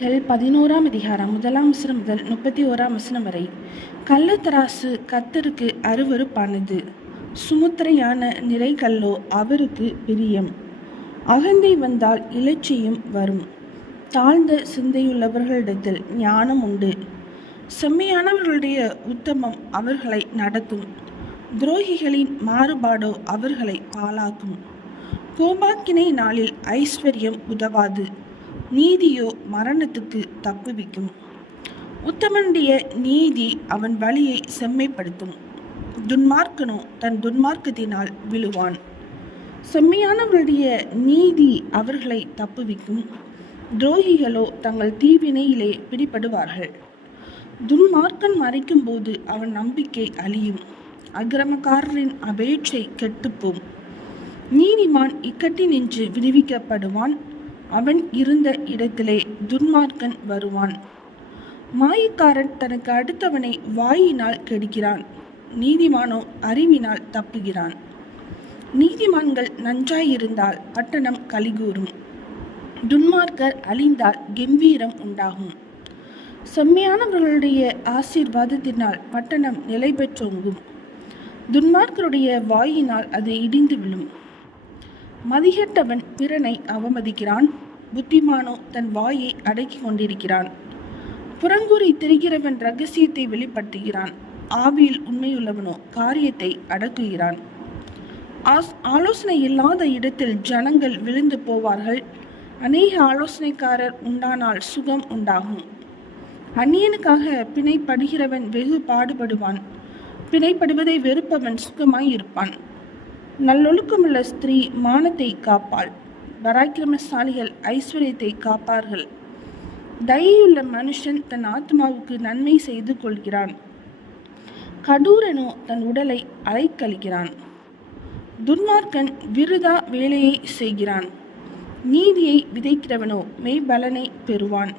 11ஆம் அதிகாரம் 1ஆம் வசனம் முதல் 31ஆம் வசனம் வரை. கள்ளத்தராசு கர்த்தருக்கு அருவருப்பானது, சுமுத்திரையான நிறைகல்லோ அவருக்கு பிரியம். அகந்தை வந்தால் இலட்சியம் வரும், தாழ்ந்த சிந்தையுள்ளவர்களிடத்தில் ஞானம் உண்டு. செம்மையானவர்களுடைய உத்தமம் அவர்களை நடத்தும், துரோகிகளின் மாறுபாடோ அவர்களை பாழாக்கும். கோபாக்கினை நாளில் ஐஸ்வர்யம் உதவாது, நீதியோ மரணத்துக்கு தப்புவிக்கும். உத்தமனுடைய நீதி அவன் வழியை செம்மைப்படுத்தும், துன்மார்க்கனோ தன் துன்மார்க்கத்தினால் விழுவான். செம்மையானவருடைய நீதி அவர்களை தப்புவிக்கும், துரோகிகளோ தங்கள் தீவினையிலே பிடிபடுவார்கள். துன்மார்க்கன் மறைக்கும் போது அவன் நம்பிக்கை அழியும், அக்கிரமக்காரரின் அபேட்சை கெட்டுப்போம். நீதிமான் இக்கட்டினின்று விடுவிக்கப்படுவான், அவன் இருந்த இடத்திலே துன்மார்க்கன் வருவான். மாயக்காரன் தனக்கு அடுத்தவனை வாயினால் கெடுக்கிறான், நீதிமானோ அறிவினால் தப்புகிறான். நீதிமான்கள் நன்றாயிருந்தால் பட்டணம் கலிகூரும், துன்மார்க்கர் அழிந்தால் கெம்பீரம் உண்டாகும். செம்மையானவர்களுடைய ஆசீர்வாதத்தினால் பட்டணம் நிலை பெற்றோங்கும், துன்மார்க்கருடைய வாயினால் அது இடிந்து விழும். மதிகெட்டவன் பிறனை அவமதிக்கிறான், புத்திமானோ தன் வாயை அடக்கி கொண்டிருக்கிறான். புறங்கூறி திரிகிறவன் இரகசியத்தை வெளிப்படுத்துகிறான், ஆவியில் உண்மையுள்ளவனோ காரியத்தை அடக்குகிறான். ஆலோசனை இல்லாத இடத்தில் ஜனங்கள் விழுந்து போவார்கள், அநேக ஆலோசனைக்காரர் உண்டானால் சுகம் உண்டாகும். அந்நியனுக்காக பிணைப்படுகிறவன் வெகு பாடுபடுவான், பிணைப்படுவதை வெறுப்பவன் சுகமாய் இருப்பான். நல்லொழுக்கமுள்ள ஸ்திரீ மானத்தை காப்பாள், பராக்கிரமசாலிகள் ஐஸ்வர்யத்தை காப்பார்கள். தயையுள்ள மனுஷன் தன் ஆத்மாவுக்கு நன்மை செய்து கொள்கிறான், கடூரனோ தன் உடலை அலைக்கழிக்கிறான். துன்மார்க்கன் விருதா வேலையை செய்கிறான், நீதியை விதைக்கிறவனோ மெய்பலனை பெறுவான்.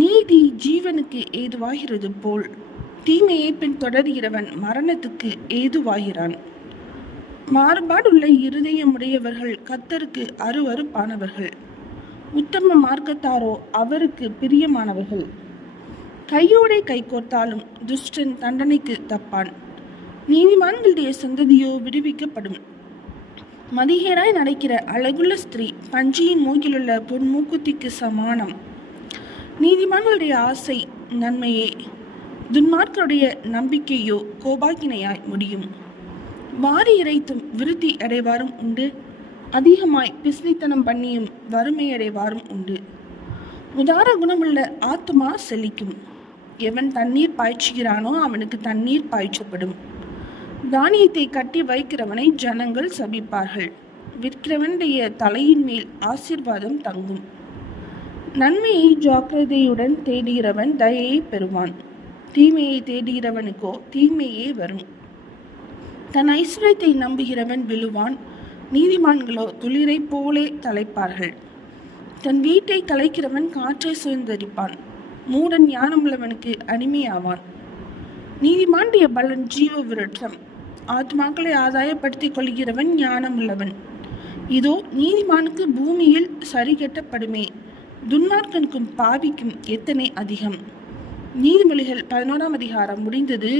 நீதி ஜீவனுக்கு ஏதுவாகிறது போல், தீமையை பின் தொடர்கிறவன் மரணத்துக்கு ஏதுவாகிறான். மாறுபாடுள்ள இருதயமுடையவர்கள் கர்த்தருக்கு அருவருப்பானவர்கள், உத்தம மார்க்கத்தாரோ அவருக்கு பிரியமானவர்கள். கையோடே கைகோர்த்தாலும் துஷ்டன் தண்டனைக்கு தப்பான், நீதிமான்களுடைய சந்ததியோ விடுவிக்கப்படும். மதிகேடாய் நடக்கிற அழகுள்ள ஸ்திரீ பஞ்சியின் மூக்கிலுள்ள பொன்மூக்குத்திக்கு சமானம். நீதிமான்களுடைய ஆசை நன்மையே, துன்மார்க்கருடைய நம்பிக்கையோ கோபாக்கினையாய் முடியும். வாரி இறைத்தும் விருத்தி அடைவாரும் உண்டு, அதிகமாய் பிசினித்தனம் பண்ணியும் வறுமை அடைவாரும் உண்டு. உதார குணமுள்ள ஆத்மா செழிக்கும், எவன் தண்ணீர் பாய்ச்சுகிறானோ அவனுக்கு தண்ணீர் பாய்ச்சப்படும். தானியத்தை கட்டி வைக்கிறவனை ஜனங்கள் சபிப்பார்கள், விற்கிறவனுடைய தலையின் மேல் ஆசீர்வாதம் தங்கும். நன்மையை ஜாக்கிரதையுடன் தேடுகிறவன் தயையை பெறுவான், தீமையை தேடுகிறவனுக்கோ தீமையே வரும். தன் ஐஸ்வர்யத்தை நம்புகிறவன் விழுவான், நீதிமான்களோ துளிரை போலே தலைப்பார்கள். தன் வீட்டை கலைக்கிறவன் காற்றை சுதந்தரிப்பான், மூடன் ஞானமுள்ளவனுக்கு அடிமையாவான். நீதிமானுடைய பலன் ஜீவ விருட்சம், ஆத்மாக்களை ஆதாயப்படுத்திக் கொள்கிறவன் ஞானமுள்ளவன். இதோ நீதிமானுக்கு பூமியில் சரி கட்டப்படுமே, துன்மார்க்கனுக்கும் பாவிக்கும் எத்தனை அதிகம். நீதிமொழிகள் 11ஆம் அதிகாரம் முடிந்தது.